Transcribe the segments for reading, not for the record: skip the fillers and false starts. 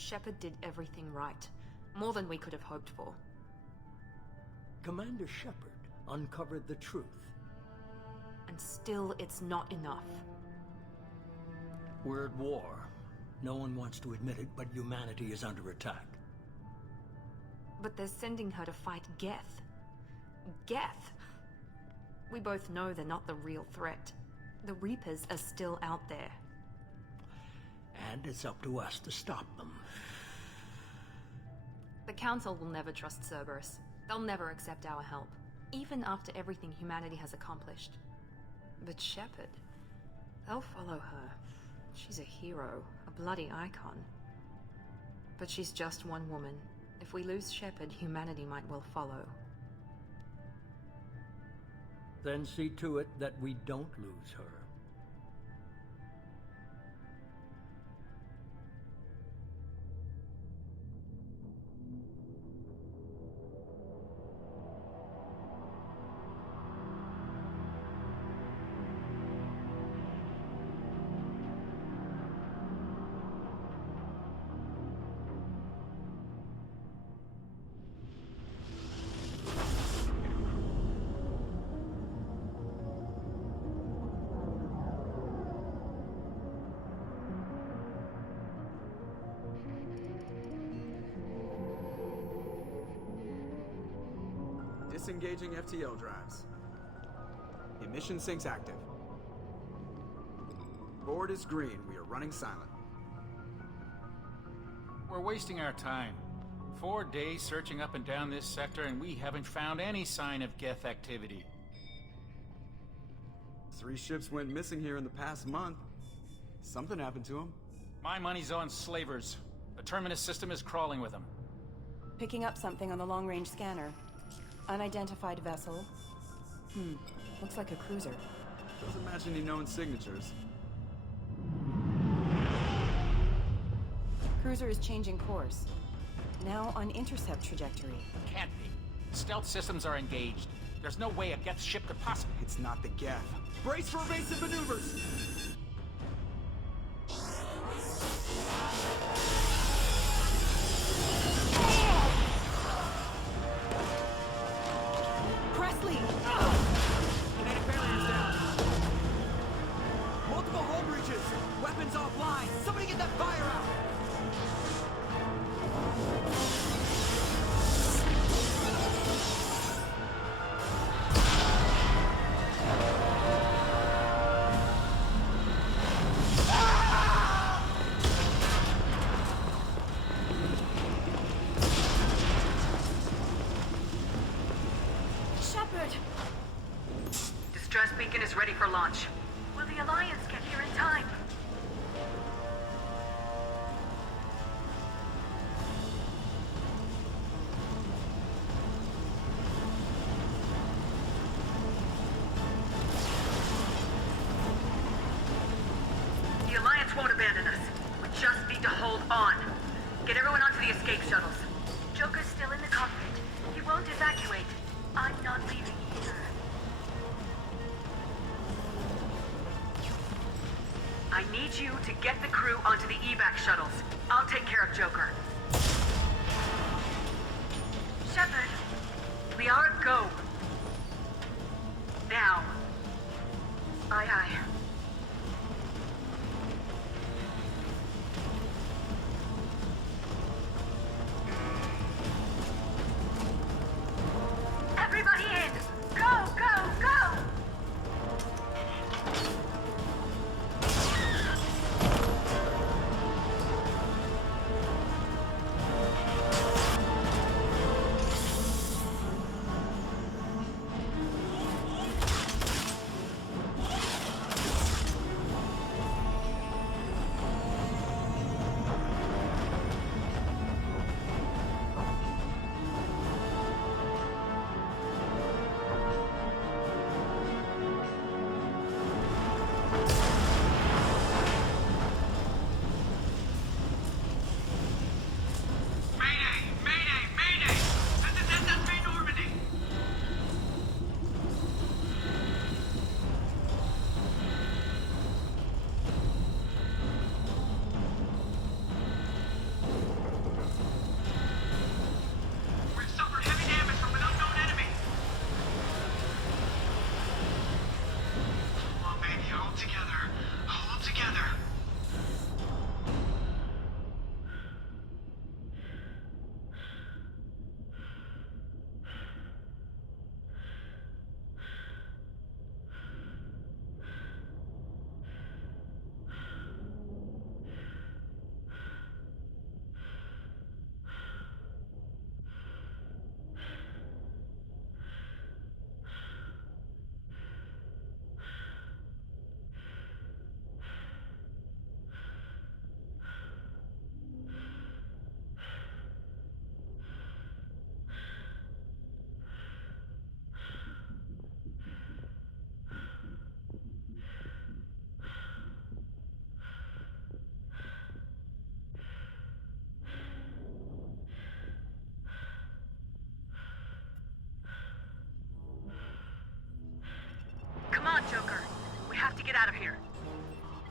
Shepard did everything right. More than we could have hoped for. Commander Shepard uncovered the truth. And still, it's not enough. We're at war. No one wants to admit it, but humanity is under attack. But they're sending her to fight Geth. Geth! We both know they're not the real threat. The Reapers are still out there. And it's up to us to stop them. The Council will never trust Cerberus. They'll never accept our help, even after everything humanity has accomplished. But Shepard, they'll follow her. She's a hero, a bloody icon. But she's just one woman. If we lose Shepard, humanity might well follow. Then see to it that we don't lose her. Disengaging FTL drives. Emission sinks active. Board is green. We are running silent. We're wasting our time. 4 days searching up and down this sector, and we haven't found any sign of Geth activity. 3 ships went missing here in the past month. Something happened to them. My money's on slavers. The Terminus system is crawling with them. Picking up something on the long-range scanner. Unidentified vessel. Looks like a cruiser. Doesn't match any known signatures. Cruiser is changing course. Now on intercept trajectory. Can't be. Stealth systems are engaged. There's no way a Geth ship could possibly... It's not the Geth. Brace for evasive maneuvers! Kinetic barriers down. Multiple hull breaches. Weapons offline. Somebody get that fire out. Distress beacon is ready for launch. Will the Alliance get here in time? The Alliance won't abandon us. We just need to hold on. Get everyone onto the escape shuttles. Joker's still in the cockpit. He won't evacuate. I'm not leaving either. I need you to get the crew onto the evac shuttles. I'll take care of Joker. Shepard, we are a go. Now. Aye, aye. Everybody in! Go, go, go!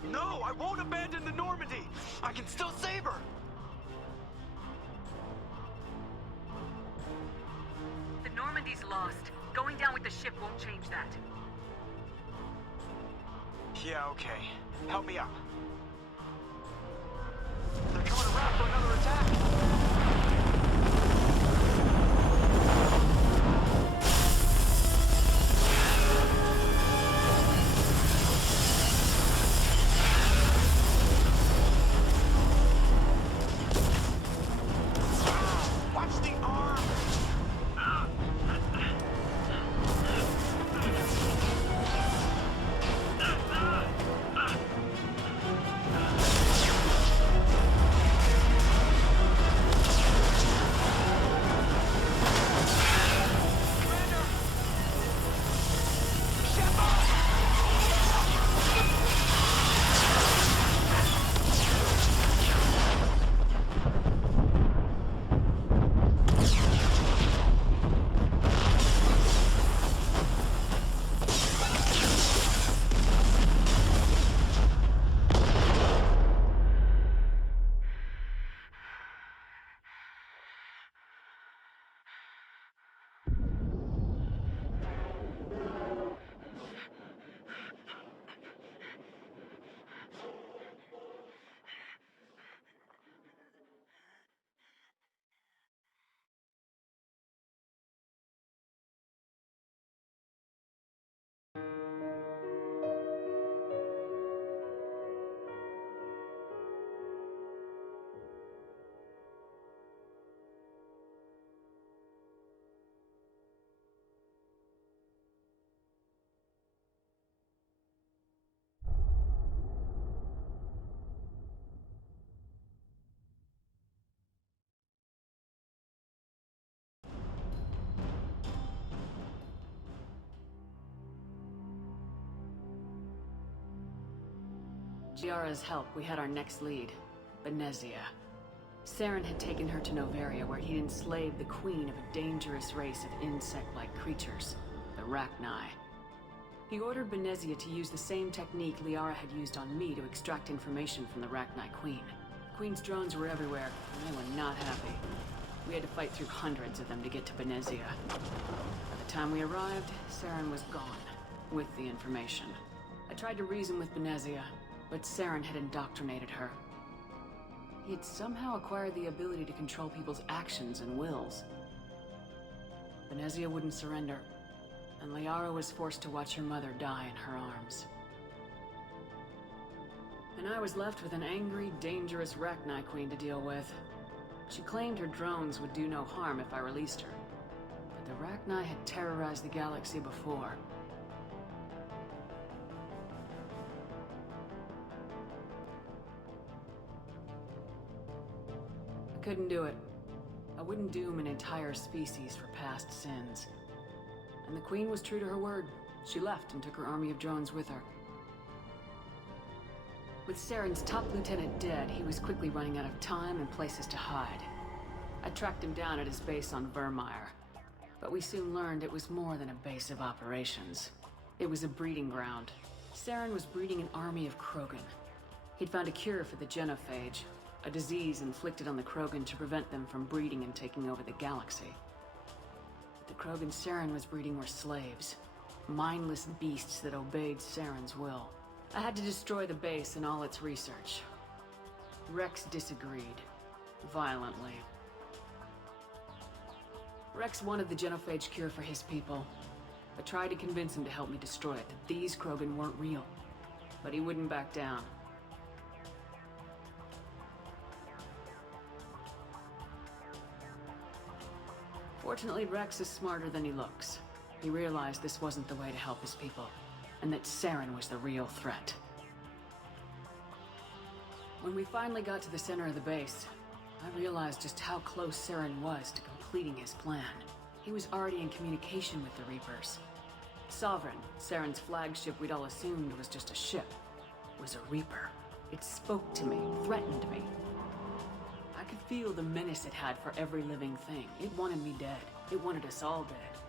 No, I won't abandon the Normandy! I can still save her! The Normandy's lost. Going down with the ship won't change that. Yeah, okay. Help me up. They're coming around for another attack! Watch the arm! Giara's help, we had our next lead, Benezia. Saren had taken her to Novaria, where he'd enslaved the queen of a dangerous race of insect-like creatures, the Rachni. He ordered Benezia to use the same technique Liara had used on me to extract information from the Rachni queen. The queen's drones were everywhere, and they were not happy. We had to fight through hundreds of them to get to Benezia. By the time we arrived, Saren was gone, with the information. I tried to reason with Benezia, but Saren had indoctrinated her. He had somehow acquired the ability to control people's actions and wills. Benezia wouldn't surrender, and Liara was forced to watch her mother die in her arms. And I was left with an angry, dangerous Rachni queen to deal with. She claimed her drones would do no harm if I released her. But the Rachni had terrorized the galaxy before. I couldn't do it. I wouldn't doom an entire species for past sins. And the Queen was true to her word. She left and took her army of drones with her. With Saren's top lieutenant dead, he was quickly running out of time and places to hide. I tracked him down at his base on Vermeer. But we soon learned it was more than a base of operations. It was a breeding ground. Saren was breeding an army of Krogan. He'd found a cure for the genophage, a disease inflicted on the Krogan to prevent them from breeding and taking over the galaxy. But the Krogan Saren was breeding were slaves, mindless beasts that obeyed Saren's will. I had to destroy the base and all its research. Rex disagreed, violently. Rex wanted the genophage cure for his people. I tried to convince him to help me destroy it, that these Krogan weren't real. But he wouldn't back down. Fortunately, Rex is smarter than he looks. He realized this wasn't the way to help his people, and that Saren was the real threat. When we finally got to the center of the base, I realized just how close Saren was to completing his plan. He was already in communication with the Reapers. Sovereign, Saren's flagship we'd all assumed was just a ship, was a Reaper. It spoke to me, threatened me. I could feel the menace it had for every living thing. It wanted me dead. It wanted us all dead.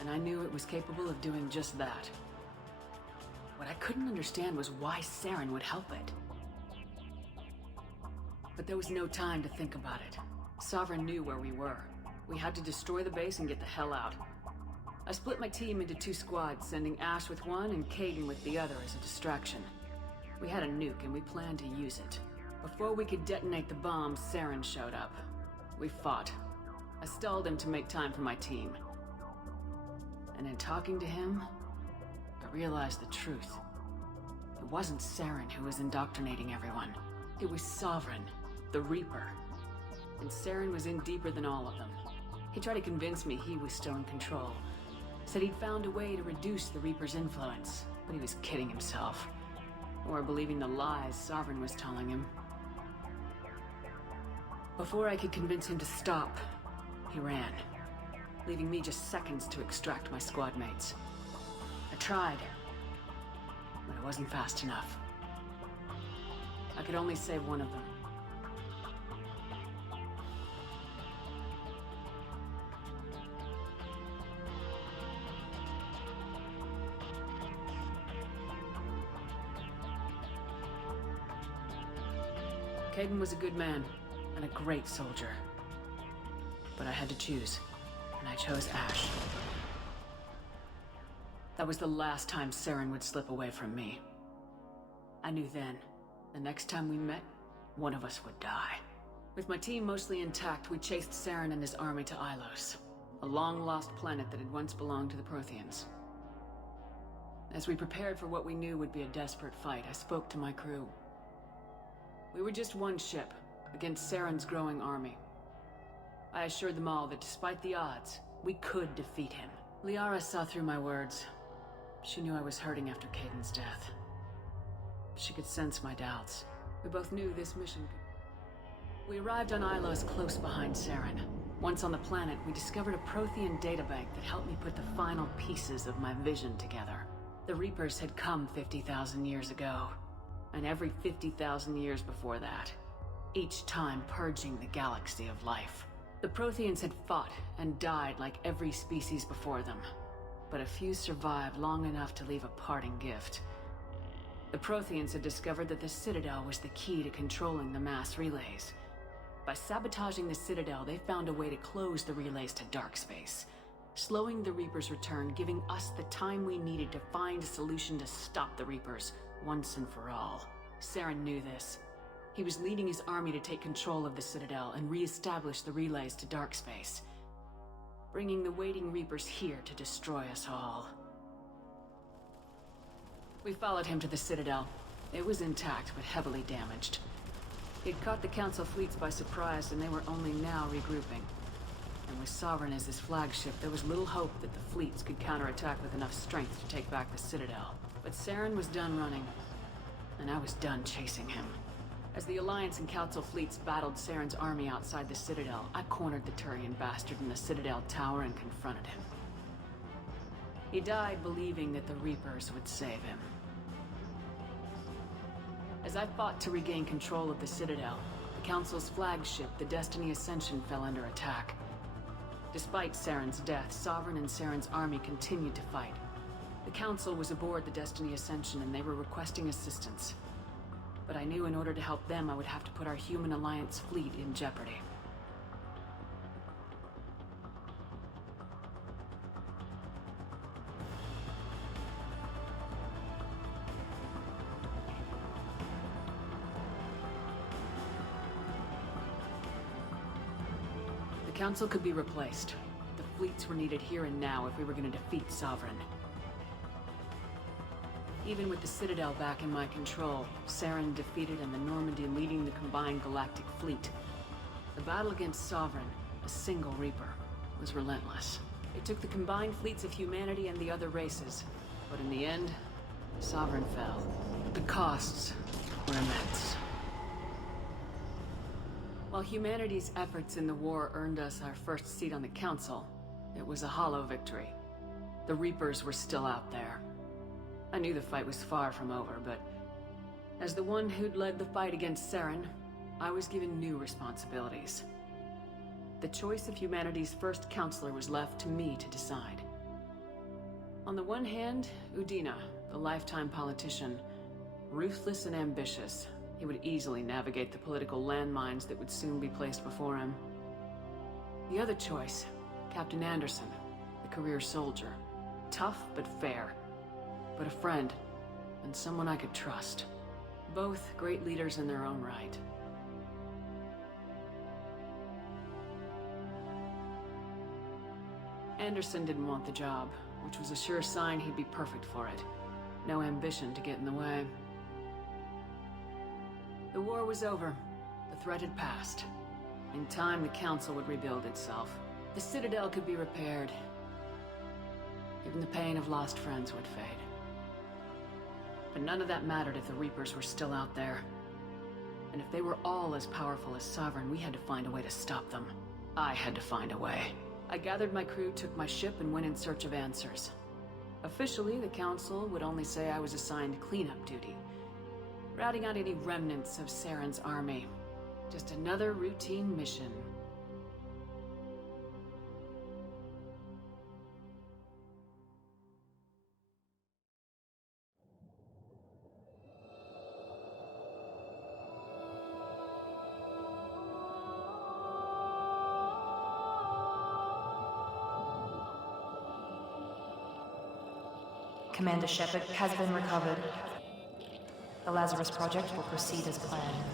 And I knew it was capable of doing just that. What I couldn't understand was why Saren would help it. But there was no time to think about it. Sovereign knew where we were. We had to destroy the base and get the hell out. I split my team into 2 squads, sending Ash with one and Caden with the other as a distraction. We had a nuke and we planned to use it. Before we could detonate the bomb, Saren showed up. We fought. I stalled him to make time for my team. And in talking to him, I realized the truth. It wasn't Saren who was indoctrinating everyone. It was Sovereign, the Reaper. And Saren was in deeper than all of them. He tried to convince me he was still in control. Said he'd found a way to reduce the Reaper's influence, but he was kidding himself. Or believing the lies Sovereign was telling him. Before I could convince him to stop, he ran, leaving me just seconds to extract my squad mates. I tried, but it wasn't fast enough. I could only save one of them. Caden was a good man, and a great soldier. But I had to choose, and I chose Ash. That was the last time Saren would slip away from me. I knew then, the next time we met, one of us would die. With my team mostly intact, we chased Saren and his army to Ilos, a long-lost planet that had once belonged to the Protheans. As we prepared for what we knew would be a desperate fight, I spoke to my crew. We were just one ship, against Saren's growing army. I assured them all that despite the odds, we could defeat him. Liara saw through my words. She knew I was hurting after Caden's death. She could sense my doubts. We both knew this mission could... We arrived on Ilos close behind Saren. Once on the planet, we discovered a Prothean databank that helped me put the final pieces of my vision together. The Reapers had come 50,000 years ago, and every 50,000 years before that, each time purging the galaxy of life. The Protheans had fought and died like every species before them, but a few survived long enough to leave a parting gift. The Protheans had discovered that the Citadel was the key to controlling the mass relays. By sabotaging the Citadel, they found a way to close the relays to dark space, slowing the Reapers' return, giving us the time we needed to find a solution to stop the Reapers once and for all. Saren knew this. He was leading his army to take control of the Citadel and re-establish the relays to dark space, bringing the waiting Reapers here to destroy us all. We followed him to the Citadel. It was intact, but heavily damaged. He'd caught the Council fleets by surprise, and they were only now regrouping. And with Sovereign as his flagship, there was little hope that the fleets could counterattack with enough strength to take back the Citadel. But Saren was done running, and I was done chasing him. As the Alliance and Council fleets battled Saren's army outside the Citadel, I cornered the Turian bastard in the Citadel tower and confronted him. He died believing that the Reapers would save him. As I fought to regain control of the Citadel, the Council's flagship, the Destiny Ascension, fell under attack. Despite Saren's death, Sovereign and Saren's army continued to fight. The Council was aboard the Destiny Ascension and they were requesting assistance. But I knew in order to help them, I would have to put our human Alliance fleet in jeopardy. The Council could be replaced. The fleets were needed here and now if we were going to defeat Sovereign. Even with the Citadel back in my control, Saren defeated and the Normandy leading the combined galactic fleet. The battle against Sovereign, a single Reaper, was relentless. It took the combined fleets of humanity and the other races, but in the end, Sovereign fell. The costs were immense. While humanity's efforts in the war earned us our first seat on the Council, it was a hollow victory. The Reapers were still out there. I knew the fight was far from over, but as the one who'd led the fight against Saren, I was given new responsibilities. The choice of humanity's first counselor was left to me to decide. On the one hand, Udina, a lifetime politician. Ruthless and ambitious, he would easily navigate the political landmines that would soon be placed before him. The other choice, Captain Anderson, the career soldier. Tough but fair. But a friend, and someone I could trust. Both great leaders in their own right. Anderson didn't want the job, which was a sure sign he'd be perfect for it. No ambition to get in the way. The war was over. The threat had passed. In time, the Council would rebuild itself. The Citadel could be repaired. Even the pain of lost friends would fade. But none of that mattered if the Reapers were still out there. And if they were all as powerful as Sovereign, we had to find a way to stop them. I had to find a way. I gathered my crew, took my ship, and went in search of answers. Officially, the Council would only say I was assigned cleanup duty, routing out any remnants of Saren's army. Just another routine mission. Commander Shepard has been recovered. The Lazarus Project will proceed as planned.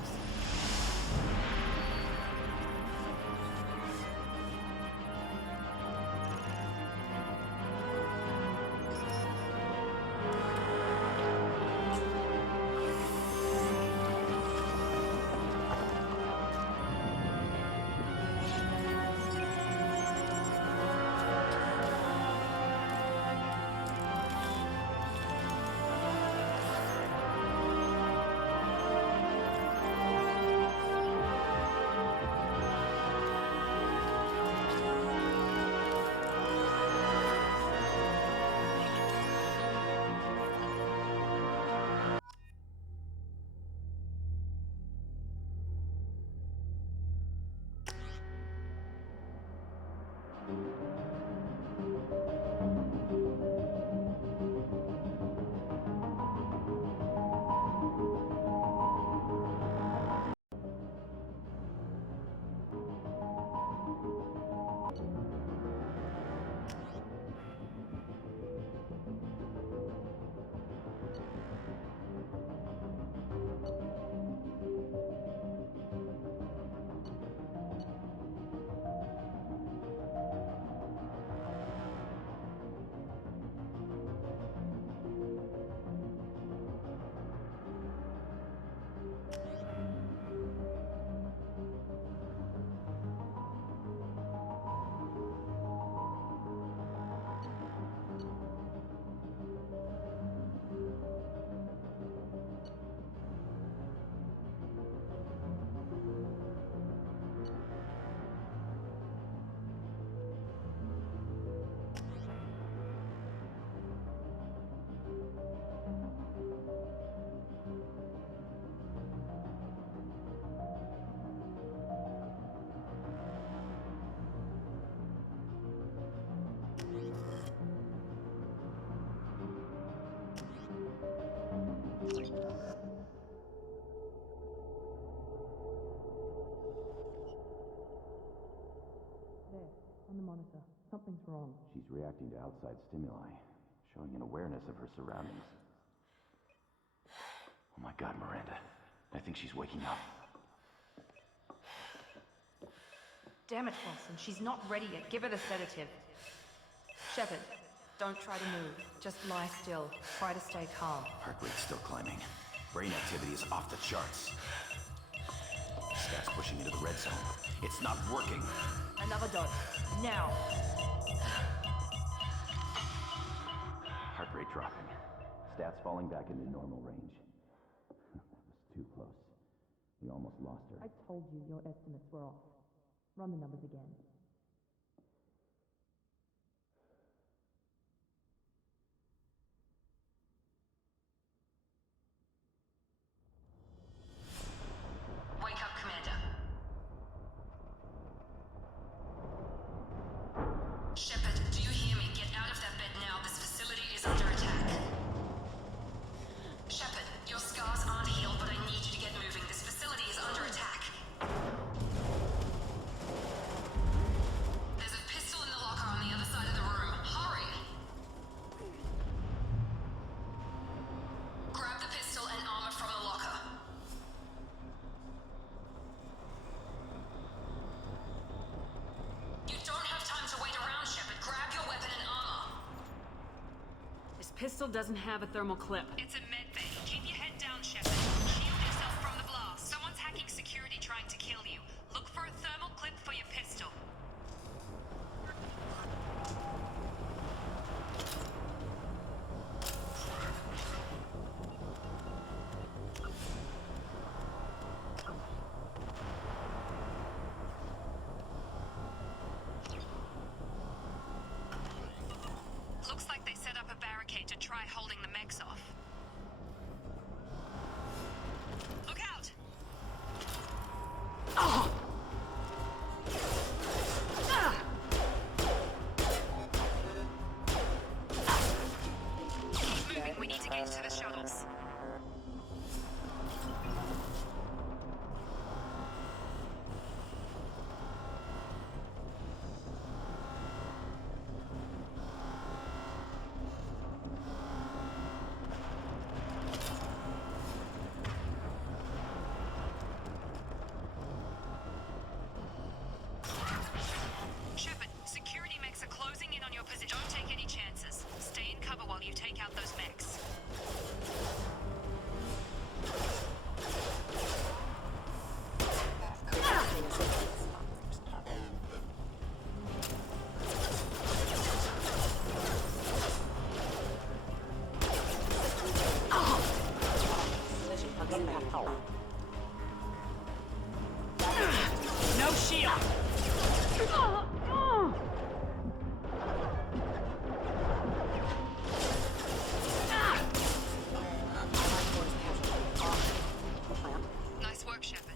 On the monitor. Something's wrong. She's reacting to outside stimuli, showing an awareness of her surroundings. Oh my god, Miranda. I think she's waking up. Damn it, Wilson. She's not ready yet. Give her the sedative. Shepard, don't try to move. Just lie still. Try to stay calm. Heart rate's still climbing. Brain activity is off the charts. Stats pushing into the red zone. It's not working. Another dose. Now. Heart rate dropping. Stats falling back into normal range. That was too close. We almost lost her. I told you your estimates were off. Run the numbers again. Wake up, Commander. Shepard, do you hear me? Get out of that bed now. This facility is under attack. vessel doesn't have a thermal clip. It's a medbay. Keep your head down, Shepard. Shield yourself from the blast. Someone's hacking security trying to kill you. Look for a thermal clip for your pistol. Looks like they set up a barricade to try holding the mechs off. Look out! Oh! Keep moving, we need to get to the shuttles. Shepard, security mechs are closing in on your position. Don't take any chances. Stay in cover while you take out those mechs. No shield! Nice work, Shepard.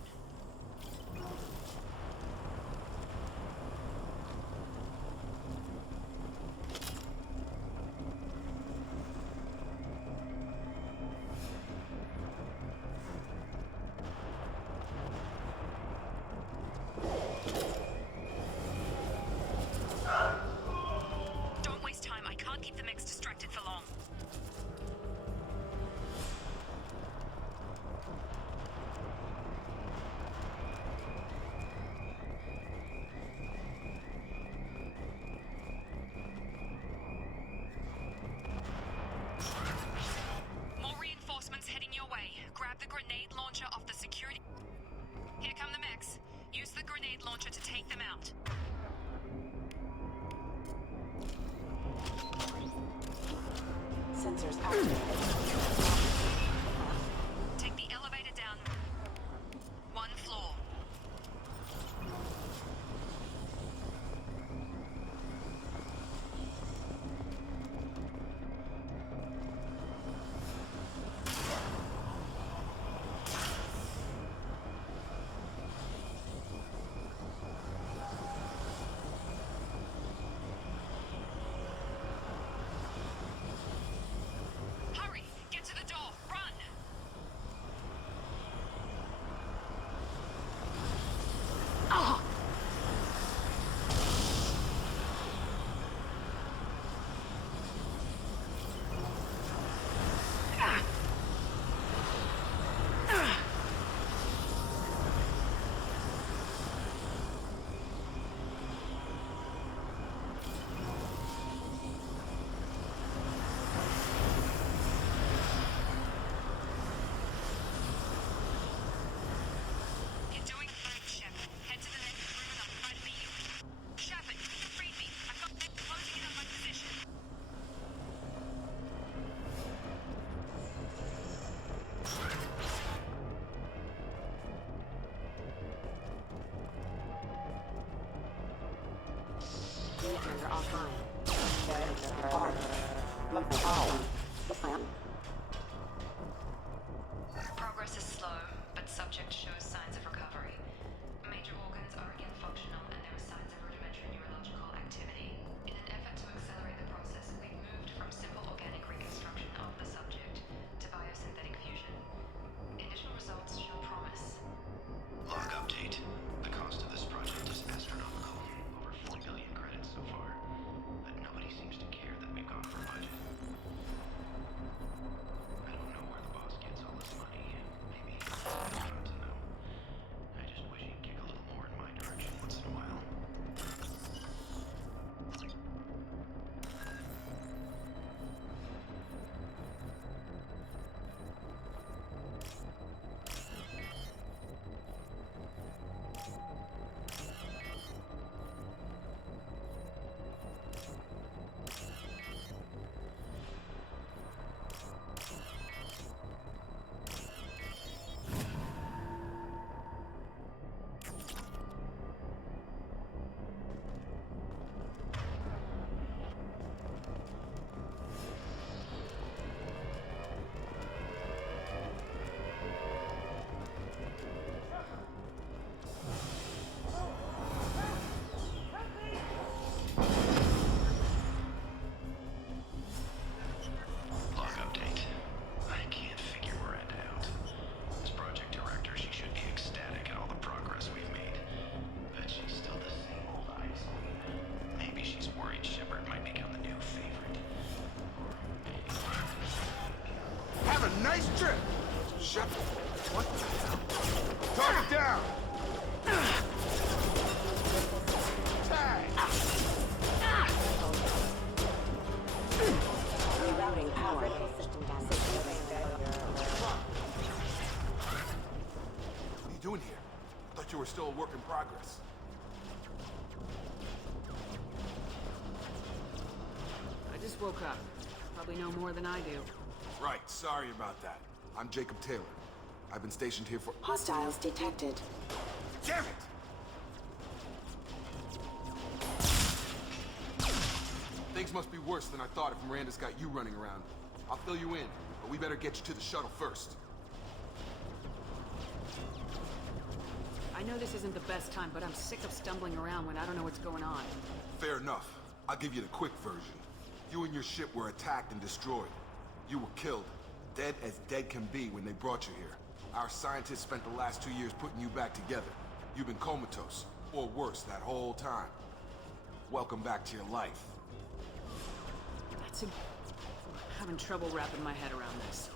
Nice trip! Shut. What the hell? Target down! Tag! Rerouting power. What are you doing here? I thought you were still a work in progress. I just woke up. Probably know more than I do. Right, sorry about that. I'm Jacob Taylor. I've been stationed here for— Hostiles detected. Damn it! Things must be worse than I thought if Miranda's got you running around. I'll fill you in, but we better get you to the shuttle first. I know this isn't the best time, but I'm sick of stumbling around when I don't know what's going on. Fair enough. I'll give you the quick version. You and your ship were attacked and destroyed. You were killed. Dead as dead can be when they brought you here. Our scientists spent the last 2 years putting you back together. You've been comatose, or worse, that whole time. Welcome back to your life. I'm having trouble wrapping my head around this.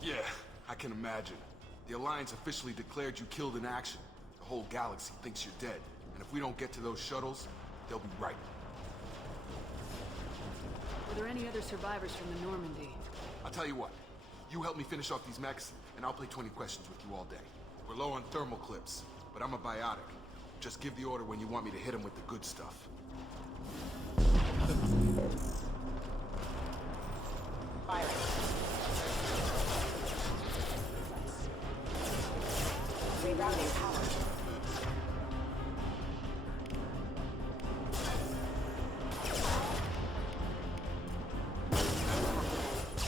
Yeah, I can imagine. The Alliance officially declared you killed in action. The whole galaxy thinks you're dead. And if we don't get to those shuttles, they'll be right. Were there any other survivors from the Normandy? I'll tell you what. You help me finish off these mechs, and I'll play 20 questions with you all day. We're low on thermal clips, but I'm a biotic. Just give the order when you want me to hit them with the good stuff. Firing. Rerouting power.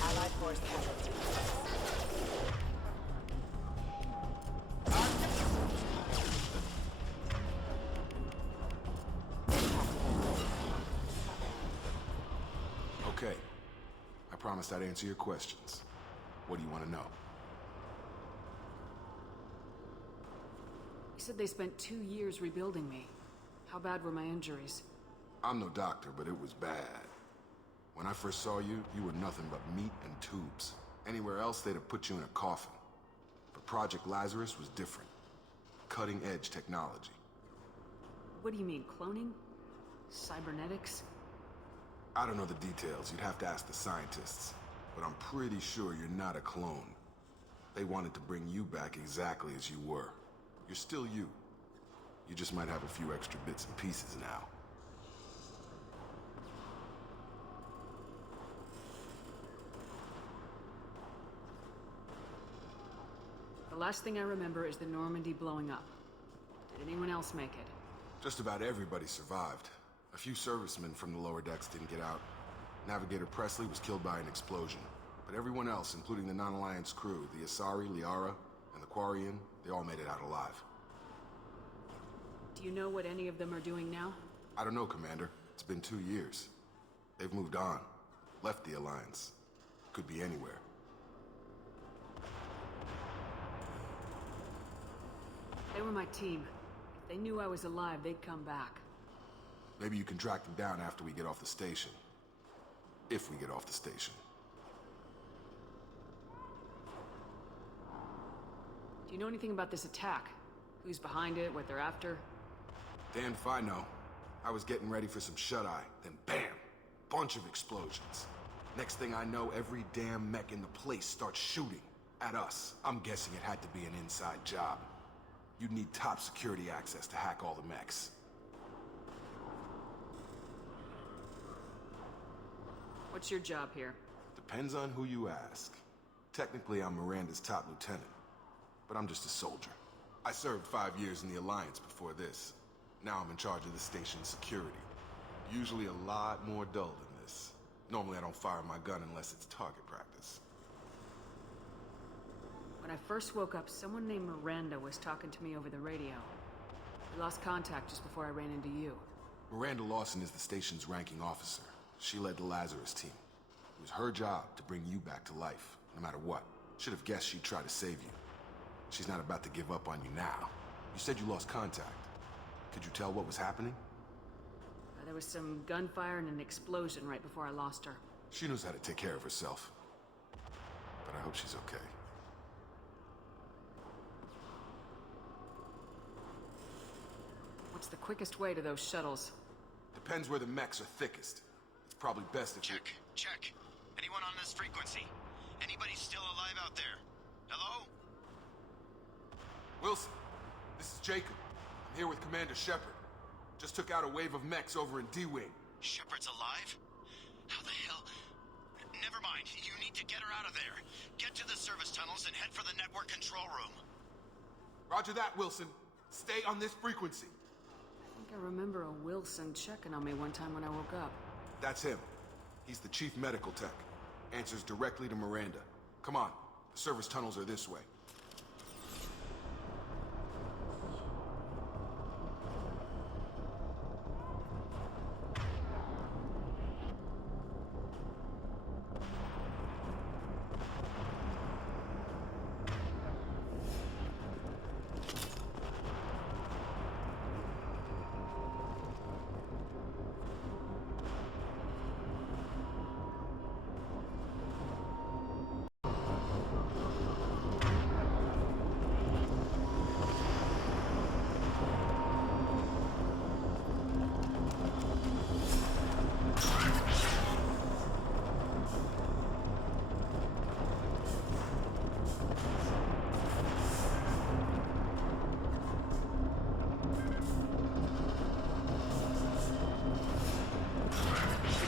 Allied force casualty. Okay. I promised I'd answer your questions. What do you want to know? You said they spent 2 years rebuilding me. How bad were my injuries? I'm no doctor, but it was bad. When I first saw you, you were nothing but meat and tubes. Anywhere else, they'd have put you in a coffin. But Project Lazarus was different. Cutting-edge technology. What do you mean, cloning? Cybernetics? I don't know the details. You'd have to ask the scientists. But I'm pretty sure you're not a clone. They wanted to bring you back exactly as you were. You're still you. You just might have a few extra bits and pieces now. The last thing I remember is the Normandy blowing up. Did anyone else make it? Just about everybody survived. A few servicemen from the lower decks didn't get out. Navigator Presley was killed by an explosion. But everyone else, including the non-Alliance crew, the Asari, Liara, and the Quarian, they all made it out alive. Do you know what any of them are doing now? I don't know, Commander. It's been 2 years. They've moved on. Left the Alliance. Could be anywhere. They were my team. If they knew I was alive, they'd come back. Maybe you can track them down after we get off the station. If we get off the station. Do you know anything about this attack? Who's behind it, what they're after? Damned if I know. I was getting ready for some shut-eye, then bam! Bunch of explosions. Next thing I know, every damn mech in the place starts shooting at us. I'm guessing it had to be an inside job. You'd need top security access to hack all the mechs. What's your job here? Depends on who you ask. Technically, I'm Miranda's top lieutenant. But I'm just a soldier. I served 5 years in the Alliance before this. Now I'm in charge of the station's security. Usually a lot more dull than this. Normally I don't fire my gun unless it's target practice. When I first woke up, someone named Miranda was talking to me over the radio. We lost contact just before I ran into you. Miranda Lawson is the station's ranking officer. She led the Lazarus team. It was her job to bring you back to life, no matter what. Should have guessed she'd try to save you. She's not about to give up on you now. You said you lost contact. Could you tell what was happening? There was some gunfire and an explosion right before I lost her. She knows how to take care of herself. But but I hope she's okay. What's the quickest way to those shuttles? Depends where the mechs are thickest. It's probably best if you... Check. Anyone on this frequency? Anybody still alive out there? Hello? Wilson, this is Jacob. I'm here with Commander Shepard. Just took out a wave of mechs over in D-Wing. Shepard's alive? How the hell? Never mind. You need to get her out of there. Get to the service tunnels and head for the network control room. Roger that, Wilson. Stay on this frequency. I think I remember a Wilson checking on me one time when I woke up. That's him. He's the chief medical tech. Answers directly to Miranda. Come on. The service tunnels are this way.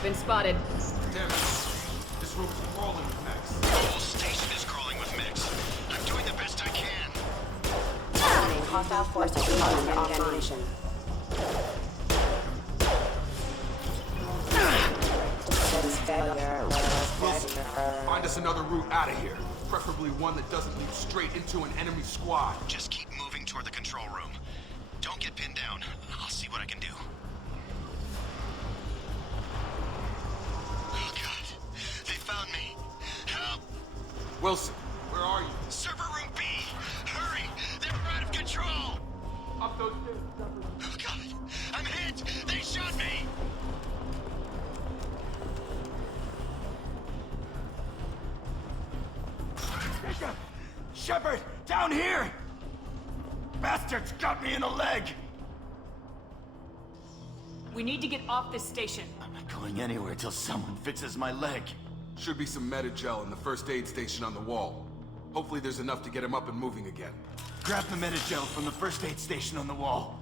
Been spotted. Damn it. This room is crawling with mechs. The whole station is crawling with mechs. I'm doing the best I can. Warning, hostile forces under ammunition. Wilson, find us another route out of here. Preferably one that doesn't lead straight into an enemy squad. Just keep moving toward the control room. Don't get pinned down. I'll see what I can do. Oh God, they found me. Help! Wilson, where are you? Server room B! Hurry! They're out of control! Up those stairs, Oh God, I'm hit! They shot me! Shepard, down here! Bastards got me in the leg! We need to get off this station. I'm not going anywhere till someone fixes my leg. Should be some Metagel in the first aid station on the wall. Hopefully there's enough to get him up and moving again. Grab the Metagel from the first aid station on the wall.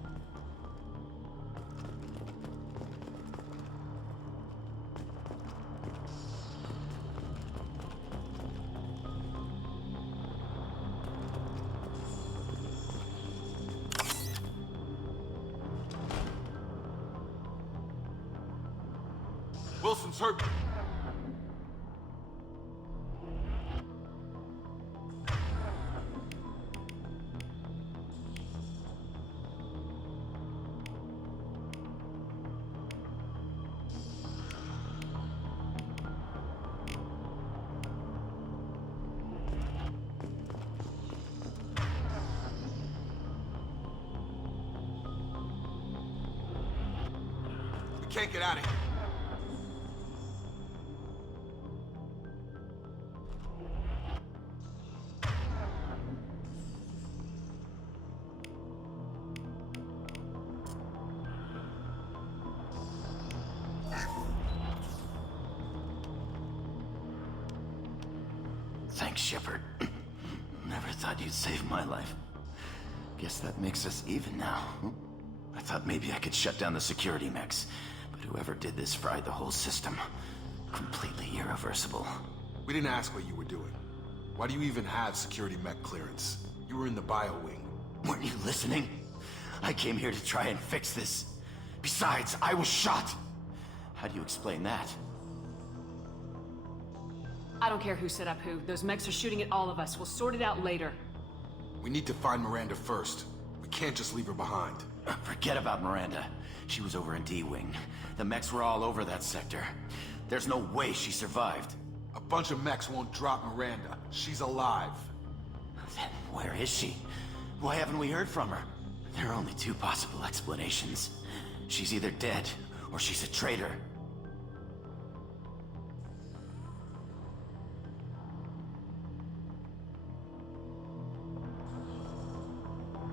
Wilson's hurt. We can't get out of here. Thanks, Shepard. Never thought you'd save my life. Guess that makes us even now. I thought maybe I could shut down the security mechs, but whoever did this fried the whole system. Completely irreversible. We didn't ask what you were doing. Why do you even have security mech clearance? You were in the bio wing. Weren't you listening? I came here to try and fix this. Besides, I was shot. How do you explain that? I don't care who set up who. Those mechs are shooting at all of us. We'll sort it out later. We need to find Miranda first. We can't just leave her behind. Forget about Miranda. She was over in D-Wing. The mechs were all over that sector. There's no way she survived. A bunch of mechs won't drop Miranda. She's alive. Then where is she? Why haven't we heard from her? There are only two possible explanations. She's either dead, or she's a traitor.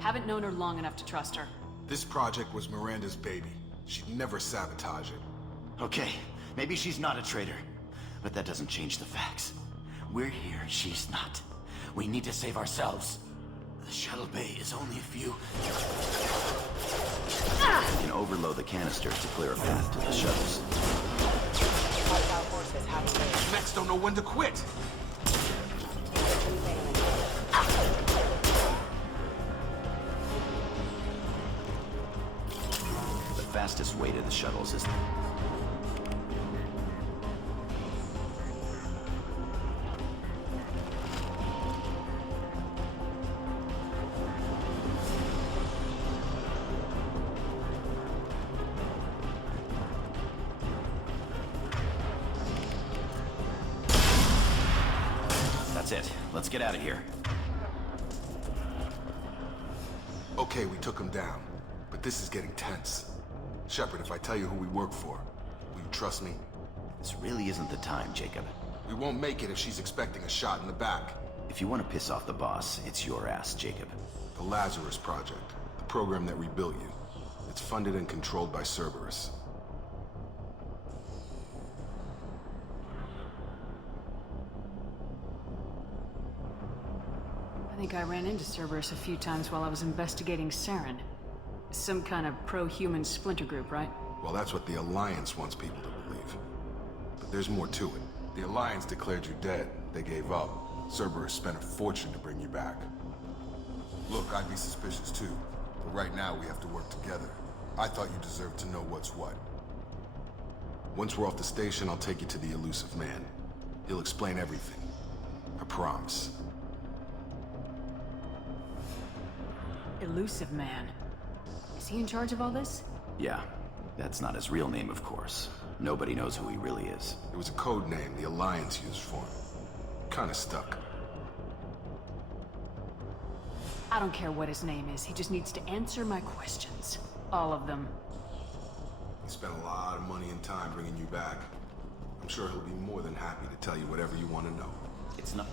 Haven't known her long enough to trust her. This project was Miranda's baby. She'd never sabotage it. Okay, maybe she's not a traitor, but that doesn't change the facts. We're here, she's not. We need to save ourselves. The shuttle bay is only a few... We can overload the canisters to clear a path to the shuttles. Hostile forces have engaged. Mechs don't know when to quit! The fastest way to the shuttles is... That's it. Let's get out of here. Okay, we took him down. But this is getting tense. Shepard, if I tell you who we work for, will you trust me? This really isn't the time, Jacob. We won't make it if she's expecting a shot in the back. If you want to piss off the boss, it's your ass, Jacob. The Lazarus Project, the program that rebuilt you. It's funded and controlled by Cerberus. I think I ran into Cerberus a few times while I was investigating Saren. Some kind of pro-human splinter group, right? Well, that's what the Alliance wants people to believe. But there's more to it. The Alliance declared you dead. They gave up. Cerberus spent a fortune to bring you back. Look, I'd be suspicious too. But right now, we have to work together. I thought you deserved to know what's what. Once we're off the station, I'll take you to the elusive man. He'll explain everything. I promise. Elusive man. Is he in charge of all this? Yeah. That's not his real name, of course. Nobody knows who he really is. It was a code name the Alliance used for him. Kinda stuck. I don't care what his name is. He just needs to answer my questions. All of them. He spent a lot of money and time bringing you back. I'm sure he'll be more than happy to tell you whatever you want to know. It's not...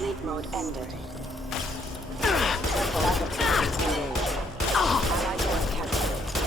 Sleep mode ended. Careful, engaged. Allied force captured.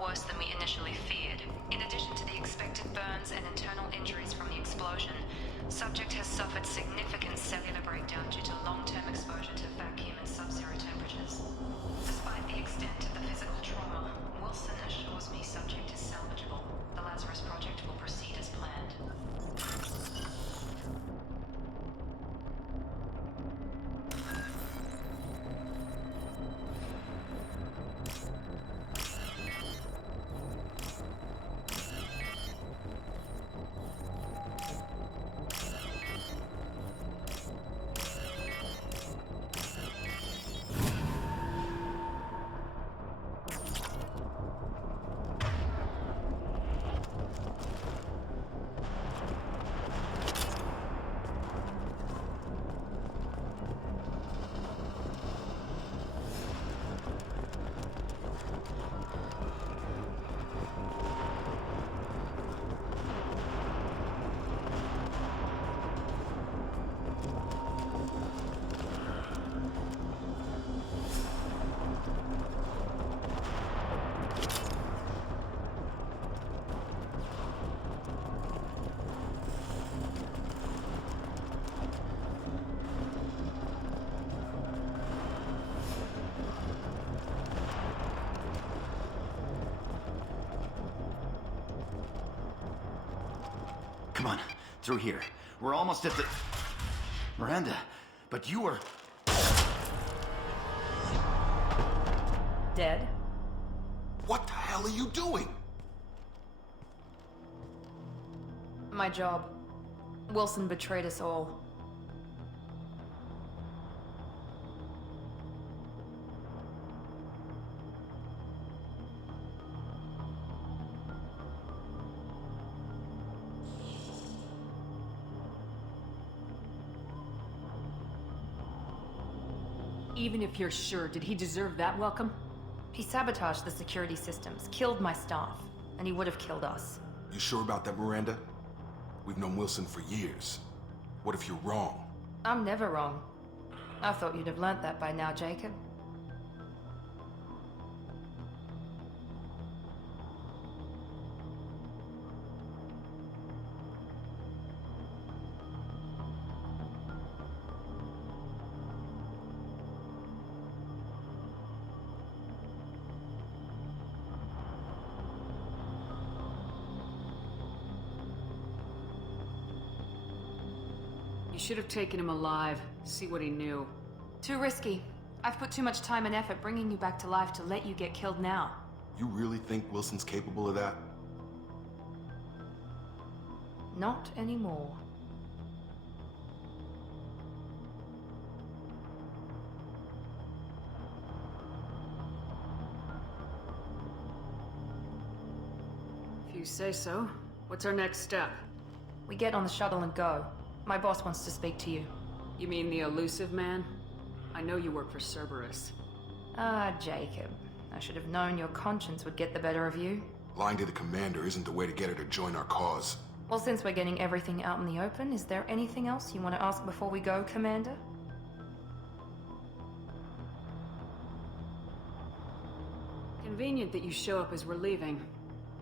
worse than we initially feared. In addition to the expected burns and internal injuries from the explosion, subject has suffered significant cellular breakdown due to long-term exposure to vacuum and sub-zero temperatures. Despite the extent of the physical trauma, Wilson assures me subject is salvageable. The Lazarus Project will proceed as planned. Come on, through here. We're almost at the... Miranda, but you were... Dead? What the hell are you doing? My job. Wilson betrayed us all. Even if you're sure, did he deserve that welcome? He sabotaged the security systems, killed my staff, and he would have killed us. You sure about that, Miranda? We've known Wilson for years. What if you're wrong? I'm never wrong. I thought you'd have learnt that by now, Jacob. You should have taken him alive, see what he knew. Too risky. I've put too much time and effort bringing you back to life to let you get killed now. You really think Wilson's capable of that? Not anymore. If you say so. What's our next step? We get on the shuttle and go. My boss wants to speak to you. You mean the elusive man? I know you work for Cerberus. Ah, Jacob. I should have known your conscience would get the better of you. Lying to the commander isn't the way to get her to join our cause. Well, since we're getting everything out in the open, is there anything else you want to ask before we go, Commander? Convenient that you show up as we're leaving.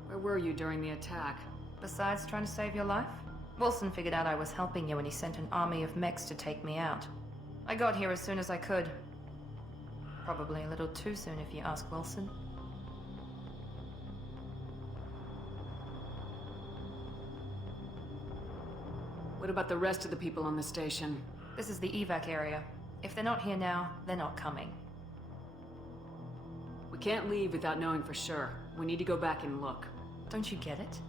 Where were you during the attack? Besides trying to save your life? Wilson figured out I was helping you and he sent an army of mechs to take me out. I got here as soon as I could. Probably a little too soon if you ask Wilson. What about the rest of the people on the station? This is the evac area. If they're not here now, they're not coming. We can't leave without knowing for sure. We need to go back and look. Don't you get it?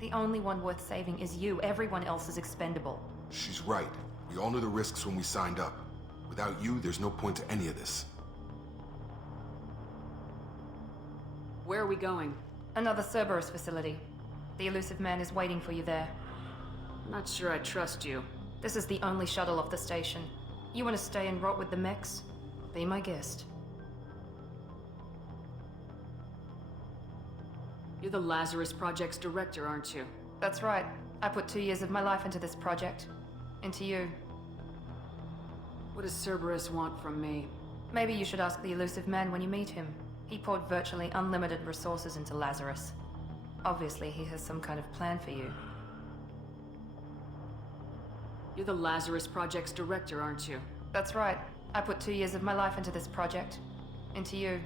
The only one worth saving is you. Everyone else is expendable. She's right. We all knew the risks when we signed up. Without you, there's no point to any of this. Where are we going? Another Cerberus facility. The elusive man is waiting for you there. I'm not sure I trust you. This is the only shuttle off the station. You want to stay and rot with the mechs? Be my guest. You're the Lazarus Project's director, aren't you? That's right. I put 2 years of my life into this project. Into you. What does Cerberus want from me? Maybe you should ask the elusive man when you meet him. He poured virtually unlimited resources into Lazarus. Obviously, he has some kind of plan for you. You're the Lazarus Project's director, aren't you? That's right. I put 2 years of my life into this project. Into you.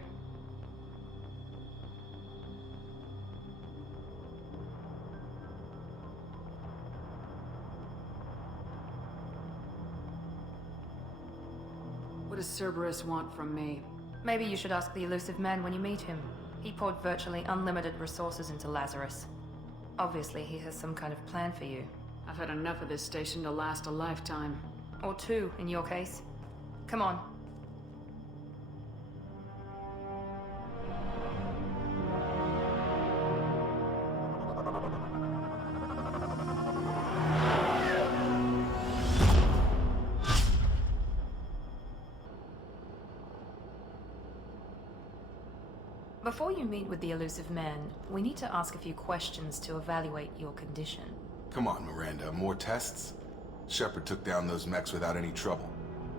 What does Cerberus want from me? Maybe you should ask the elusive man when you meet him. He poured virtually unlimited resources into Lazarus. Obviously, he has some kind of plan for you. I've had enough of this station to last a lifetime. Or 2, in your case. Come on. Before you meet with the elusive man, we need to ask a few questions to evaluate your condition. Come on, Miranda, more tests? Shepard took down those mechs without any trouble.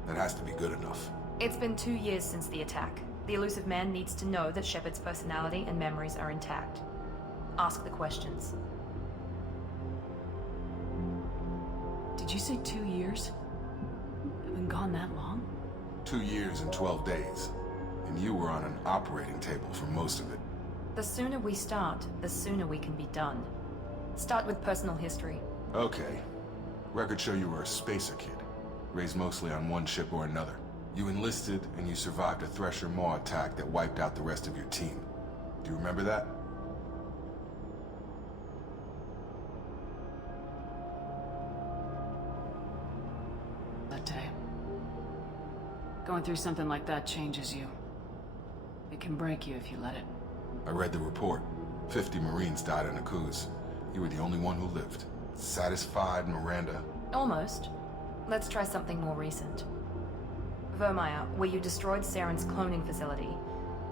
That has to be good enough. It's been 2 years since the attack. The elusive man needs to know that Shepard's personality and memories are intact. Ask the questions. Did you say 2 years? I've been gone that long? 2 years and 12 days. And you were on an operating table for most of it. The sooner we start, the sooner we can be done. Start with personal history. Okay. Records show you were a spacer kid, raised mostly on one ship or another. You enlisted, and you survived a Thresher Maw attack that wiped out the rest of your team. Do you remember that? That day. Going through something like that changes you. It can break you if you let it. I read the report. 50 Marines died in a cruise. You were the only one who lived. Satisfied, Miranda? Almost. Let's try something more recent. Vermeer, where you destroyed Saren's cloning facility.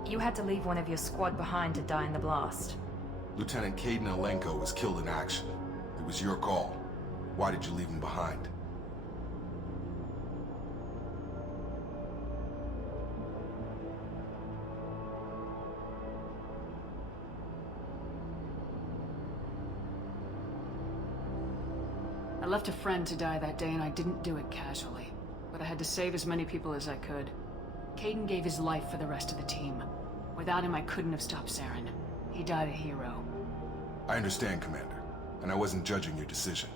You had to leave one of your squad behind to die in the blast. Lieutenant Caden Alenko was killed in action. It was your call. Why did you leave him behind? I left a friend to die that day, and I didn't do it casually. But I had to save as many people as I could. Caden gave his life for the rest of the team. Without him, I couldn't have stopped Saren. He died a hero. I understand, Commander. And I wasn't judging your decision.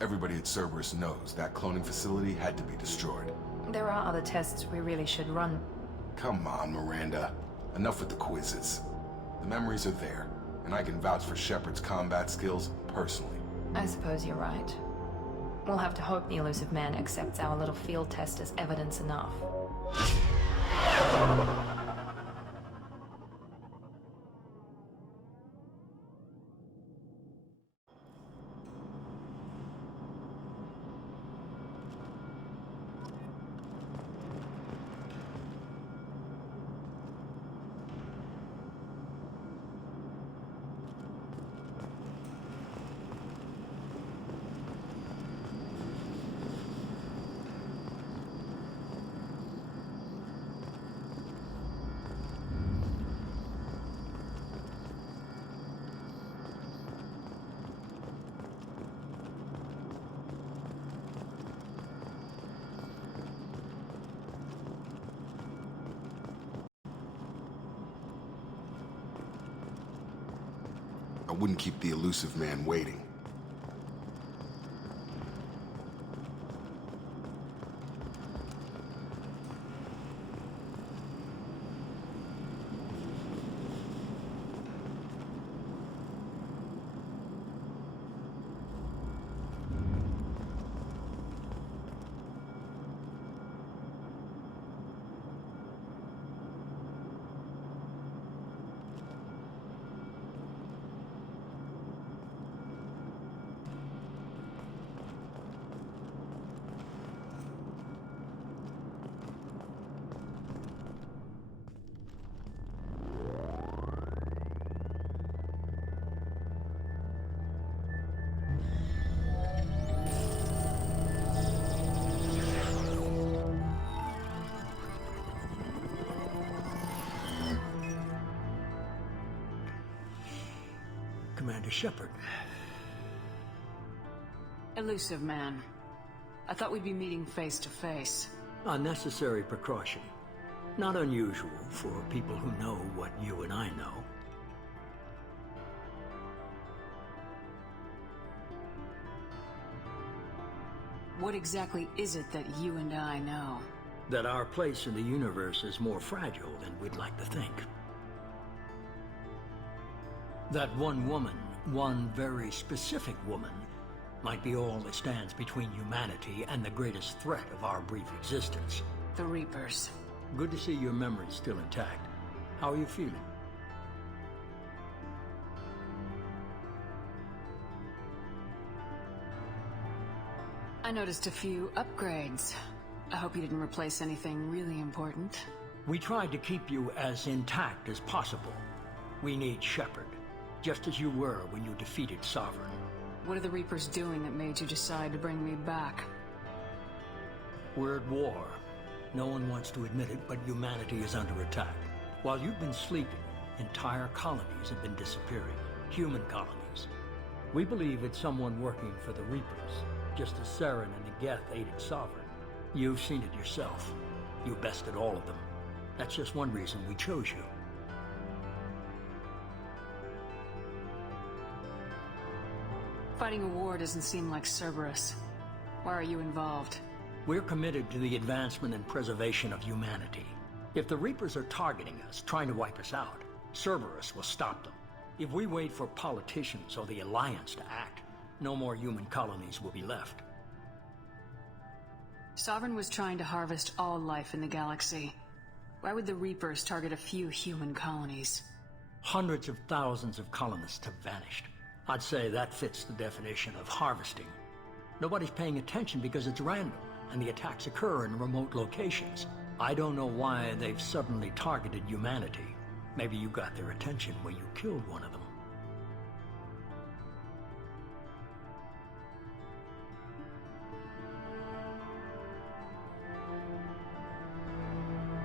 Everybody at Cerberus knows that cloning facility had to be destroyed. There are other tests we really should run. Come on, Miranda. Enough with the quizzes. The memories are there, and I can vouch for Shepard's combat skills personally. I suppose you're right. We'll have to hope the elusive man accepts our little field test as evidence enough. I wouldn't keep the elusive man waiting. Commander Shepard. Elusive man. I thought we'd be meeting face to face. Unnecessary precaution. Not unusual for people who know what you and I know. What exactly is it that you and I know? That our place in the universe is more fragile than we'd like to think. That one woman, one very specific woman, might be all that stands between humanity and the greatest threat of our brief existence. The Reapers. Good to see your memory's still intact. How are you feeling? I noticed a few upgrades. I hope you didn't replace anything really important. We tried to keep you as intact as possible. We need Shepard, just as you were when you defeated Sovereign. What are the Reapers doing that made you decide to bring me back? We're at war. No one wants to admit it, but humanity is under attack. While you've been sleeping, entire colonies have been disappearing. Human colonies. We believe it's someone working for the Reapers, just as Saren and the Geth aided Sovereign. You've seen it yourself. You bested all of them. That's just one reason we chose you. Fighting a war doesn't seem like Cerberus. Why are you involved? We're committed to the advancement and preservation of humanity. If the Reapers are targeting us, trying to wipe us out, Cerberus will stop them. If we wait for politicians or the Alliance to act, no more human colonies will be left. Sovereign was trying to harvest all life in the galaxy. Why would the Reapers target a few human colonies? Hundreds of thousands of colonists have vanished. I'd say that fits the definition of harvesting. Nobody's paying attention because it's random, and the attacks occur in remote locations. I don't know why they've suddenly targeted humanity. Maybe you got their attention when you killed one of them.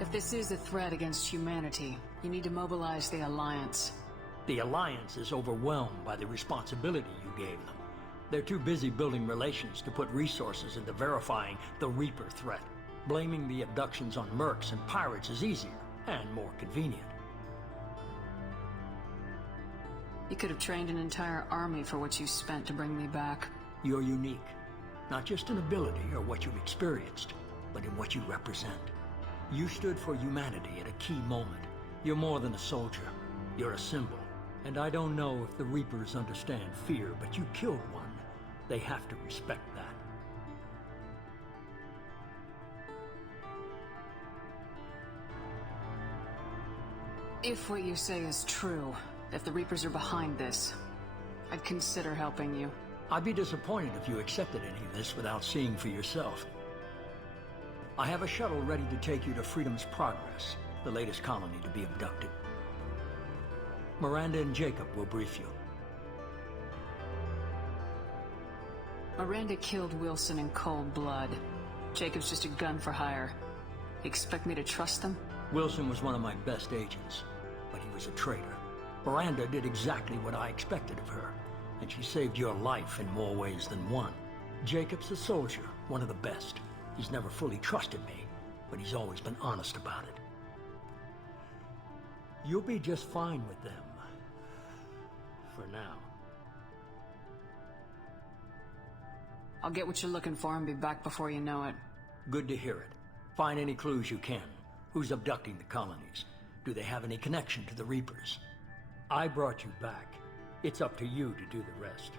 If this is a threat against humanity, you need to mobilize the Alliance. The Alliance is overwhelmed by the responsibility you gave them. They're too busy building relations to put resources into verifying the Reaper threat. Blaming the abductions on mercs and pirates is easier and more convenient. You could have trained an entire army for what you spent to bring me back. You're unique, not just in ability or what you've experienced, but in what you represent. You stood for humanity at a key moment. You're more than a soldier. You're a symbol. And I don't know if the Reapers understand fear, but you killed one. They have to respect that. If what you say is true, if the Reapers are behind this, I'd consider helping you. I'd be disappointed if you accepted any of this without seeing for yourself. I have a shuttle ready to take you to Freedom's Progress, the latest colony to be abducted. Miranda and Jacob will brief you. Miranda killed Wilson in cold blood. Jacob's just a gun for hire. You expect me to trust them? Wilson was one of my best agents, but he was a traitor. Miranda did exactly what I expected of her, and she saved your life in more ways than one. Jacob's a soldier, one of the best. He's never fully trusted me, but he's always been honest about it. You'll be just fine with them. For now. I'll get what you're looking for and be back before you know it. Good to hear it. Find any clues you can. Who's abducting the colonies? Do they have any connection to the Reapers? I brought you back. It's up to you to do the rest.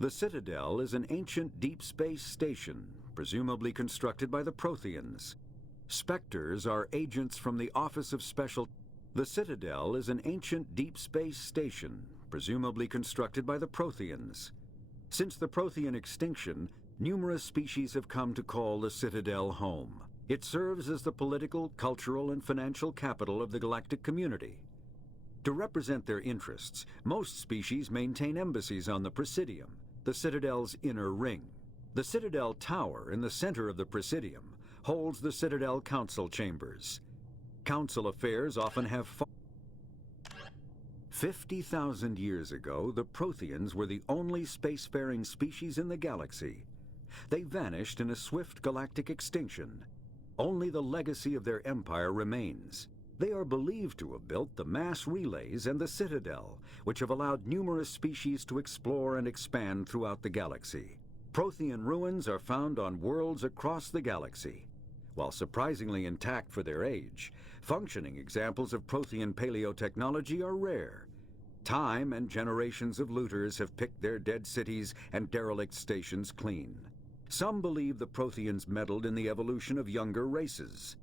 The Citadel is an ancient deep space station, presumably constructed by the Protheans. Spectres are agents from the Office of Special... The Citadel is an ancient deep space station, presumably constructed by the Protheans. Since the Prothean extinction, numerous species have come to call the Citadel home. It serves as the political, cultural, and financial capital of the galactic community. To represent their interests, most species maintain embassies on the Presidium, the Citadel's inner ring. The Citadel Tower in the center of the Presidium holds the Citadel Council Chambers. Council affairs often have 50,000 years ago, the Protheans were the only spacefaring species in the galaxy. They vanished in a swift galactic extinction. Only the legacy of their empire remains. They are believed to have built the mass relays and the Citadel, which have allowed numerous species to explore and expand throughout the galaxy. Prothean ruins are found on worlds across the galaxy. While surprisingly intact for their age, functioning examples of Prothean paleotechnology are rare. Time and generations of looters have picked their dead cities and derelict stations clean. Some believe the Protheans meddled in the evolution of younger races.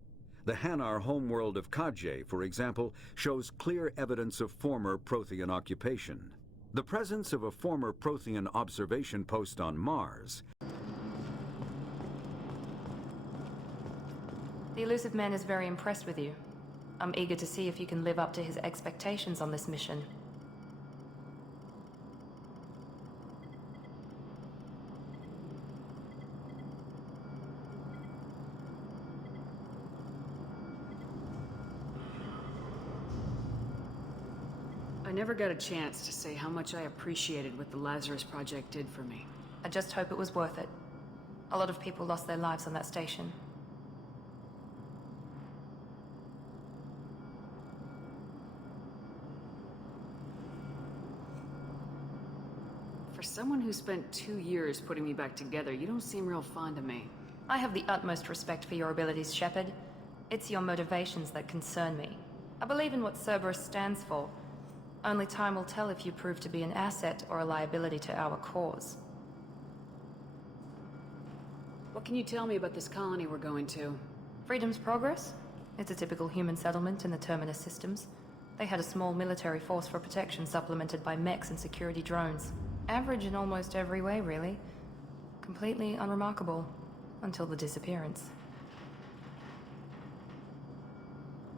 The Hanar homeworld of Kajay, for example, shows clear evidence of former Prothean occupation. The presence of a former Prothean observation post on Mars. The elusive man is very impressed with you. I'm eager to see if you can live up to his expectations on this mission. I never got a chance to say how much I appreciated what the Lazarus Project did for me. I just hope it was worth it. A lot of people lost their lives on that station. For someone who spent 2 years putting me back together, you don't seem real fond of me. I have the utmost respect for your abilities, Shepard. It's your motivations that concern me. I believe in what Cerberus stands for. Only time will tell if you prove to be an asset or a liability to our cause. What can you tell me about this colony we're going to? Freedom's Progress? It's a typical human settlement in the Terminus systems. They had a small military force for protection supplemented by mechs and security drones. Average in almost every way, really. Completely unremarkable. Until the disappearance.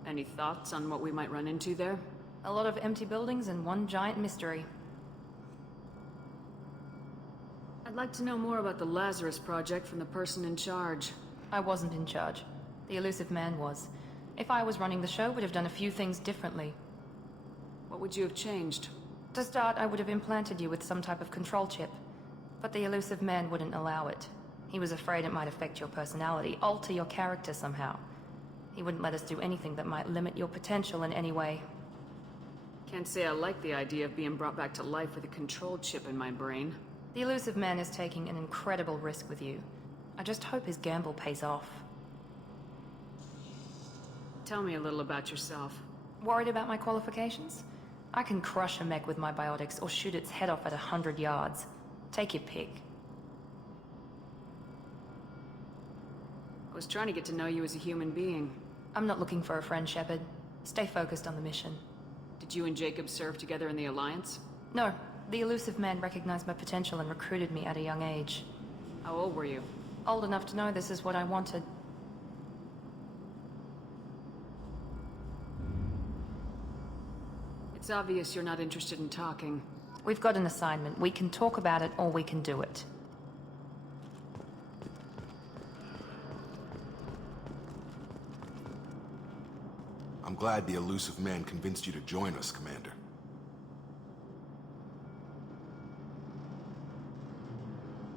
Any thoughts on what we might run into there? A lot of empty buildings and one giant mystery. I'd like to know more about the Lazarus Project from the person in charge. I wasn't in charge. The elusive man was. If I was running the show, would have done a few things differently. What would you have changed? To start, I would have implanted you with some type of control chip. But the elusive man wouldn't allow it. He was afraid it might affect your personality, alter your character somehow. He wouldn't let us do anything that might limit your potential in any way. Can't say I like the idea of being brought back to life with a control chip in my brain. The elusive man is taking an incredible risk with you. I just hope his gamble pays off. Tell me a little about yourself. Worried about my qualifications? I can crush a mech with my biotics or shoot its head off at 100 yards. Take your pick. I was trying to get to know you as a human being. I'm not looking for a friend, Shepard. Stay focused on the mission. Did you and Jacob serve together in the Alliance? No. The elusive man recognized my potential and recruited me at a young age. How old were you? Old enough to know this is what I wanted. It's obvious you're not interested in talking. We've got an assignment. We can talk about it or we can do it. I'm glad the elusive man convinced you to join us, Commander.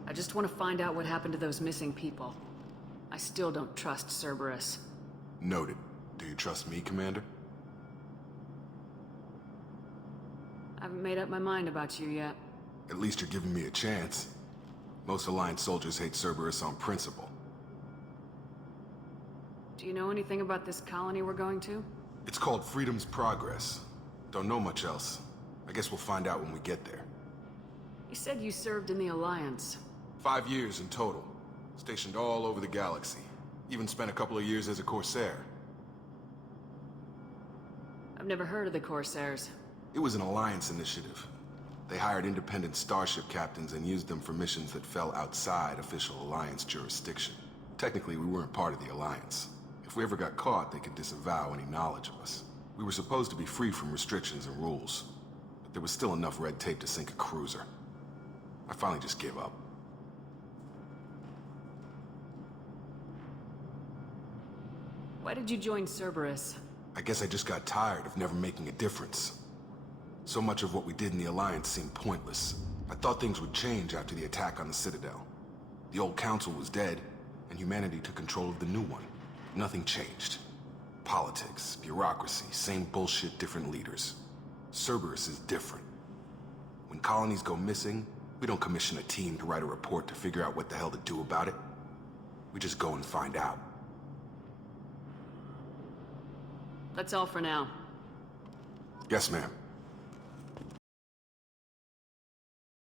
I just want to find out what happened to those missing people. I still don't trust Cerberus. Noted. Do you trust me, Commander? I haven't made up my mind about you yet. At least you're giving me a chance. Most Alliance soldiers hate Cerberus on principle. Do you know anything about this colony we're going to? It's called Freedom's Progress. Don't know much else. I guess we'll find out when we get there. You said you served in the Alliance. 5 years in total. Stationed all over the galaxy. Even spent a couple of years as a Corsair. I've never heard of the Corsairs. It was an Alliance initiative. They hired independent starship captains and used them for missions that fell outside official Alliance jurisdiction. Technically, we weren't part of the Alliance. If we ever got caught, they could disavow any knowledge of us. We were supposed to be free from restrictions and rules, but there was still enough red tape to sink a cruiser. I finally just gave up. Why did you join Cerberus? I guess I just got tired of never making a difference. So much of what we did in the Alliance seemed pointless. I thought things would change after the attack on the Citadel. The old council was dead, and humanity took control of the new one. Nothing changed. Politics, bureaucracy, same bullshit, different leaders. Cerberus is different. When colonies go missing, we don't commission a team to write a report to figure out what the hell to do about it. We just go and find out. That's all for now. Yes, ma'am.